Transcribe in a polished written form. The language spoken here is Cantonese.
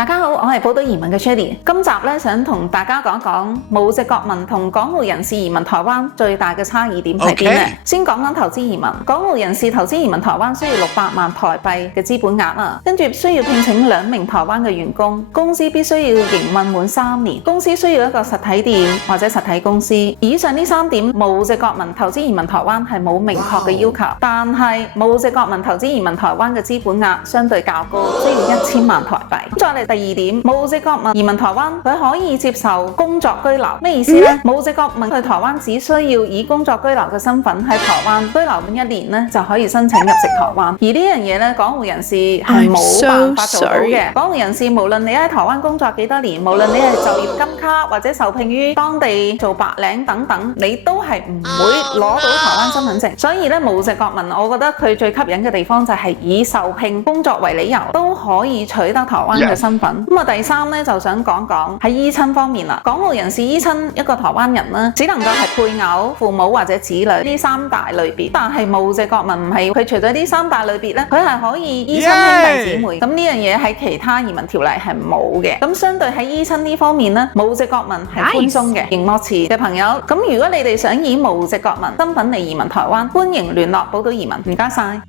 大家好，我係寶島移民嘅 Shady。今集咧想同大家講一講無籍國民同港澳人士移民台灣最大嘅差異點係邊咧？先講講投資移民，港澳人士投資移民台灣需要600萬台幣嘅資本額啊，跟住需要聘請2名台灣嘅員工，公司必須要營運滿3年，公司需要一個實體店或者實體公司。以上呢3點，無籍國民投資移民台灣係冇明確嘅要求，但係無籍國民投資移民台灣嘅資本額相對較高，需要1000萬台幣。再嚟第二點，無籍國民移民台灣，佢可以接受工作居留，咩意思呢？無籍國民去台灣只需要以工作居留嘅身份喺台灣居留滿1年咧，就可以申請入籍台灣。而呢樣嘢咧，港澳人士係冇辦法做到嘅。港澳人士無論你喺台灣工作幾多年，無論你係就業金卡或者受聘於當地做白領等等，你都係唔會攞到台灣身份證。所以咧，無籍國民，我覺得佢最吸引嘅地方就係以受聘工作為理由，都可以取得台灣嘅身份。咁啊，第三咧就想講講喺依親方面啦。港澳人士依親一個台灣人咧，只能夠係配偶、父母或者子女呢3大類別。但係無籍國民唔係，佢除咗呢3大類別咧，佢係可以依親兄弟姊妹。咁呢樣嘢喺其他移民條例係冇嘅。咁相對喺依親呢方面咧，無籍國民係寬鬆嘅。熒幕前嘅朋友，咁如果你哋想以無籍國民身份嚟移民台灣，歡迎聯絡寶島移民。唔該晒。